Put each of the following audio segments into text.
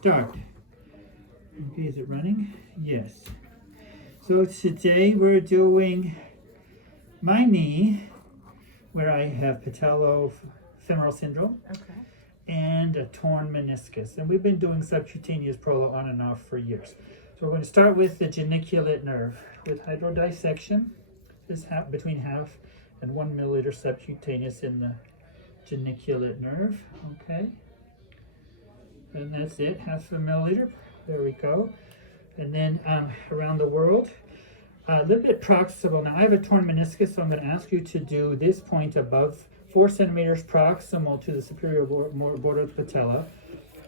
start. Okay, is it running? Yes. So today we're doing my knee, where I have patellofemoral syndrome. Okay. And a torn meniscus. And we've been doing subcutaneous prolo on and off for years. So we're going to start with the geniculate nerve with hydrodissection. This is between 0.5 and 1 milliliter subcutaneous in the geniculate nerve. Okay. And that's it, 0.5 milliliter. There we go. And then around the world, a little bit proximal. Now I have a torn meniscus, so I'm going to ask you to do this point above 4 centimeters proximal to the superior border of the patella,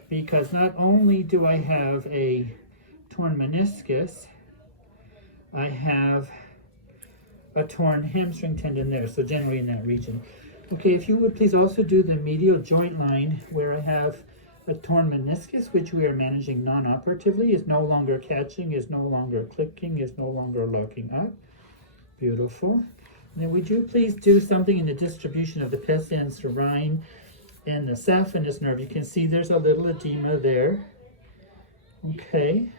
because not only do I have a torn meniscus, I have a torn hamstring tendon there, so generally in that region. Okay, if you would please also do the medial joint line where I have a torn meniscus, which we are managing non-operatively, is no longer catching, is no longer clicking, is no longer locking up. Beautiful. Now, would you please do something in the distribution of the pes and serine and the saphenous nerve? You can see there's a little edema there. Okay.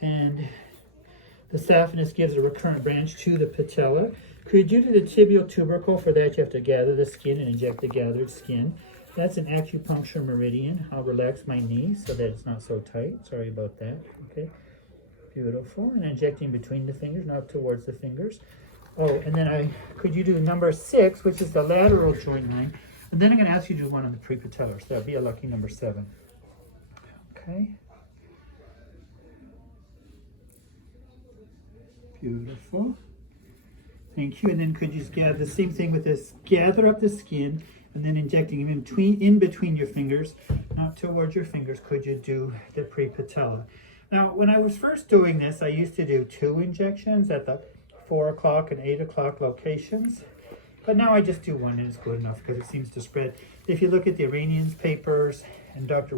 And the saphenous gives a recurrent branch to the patella. Could you do the tibial tubercle? For that, you have to gather the skin and inject the gathered skin. That's an acupuncture meridian. I'll relax my knee so that it's not so tight. Sorry about that. Okay. Beautiful. And injecting between the fingers, not towards the fingers. Oh, and then could you do number 6, which is the lateral joint line. And then I'm going to ask you to do one on the prepatellar. So that'd be a lucky number 7. Okay. Beautiful. Thank you. And then could you just gather the same thing with this? Gather up the skin and then injecting in between your fingers, not towards your fingers. Could you do the prepatella? Now, when I was first doing this, I used to do 2 injections at the 4 o'clock and 8 o'clock locations. But now I just do 1 and it's good enough because it seems to spread. If you look at the Iranians papers and Dr.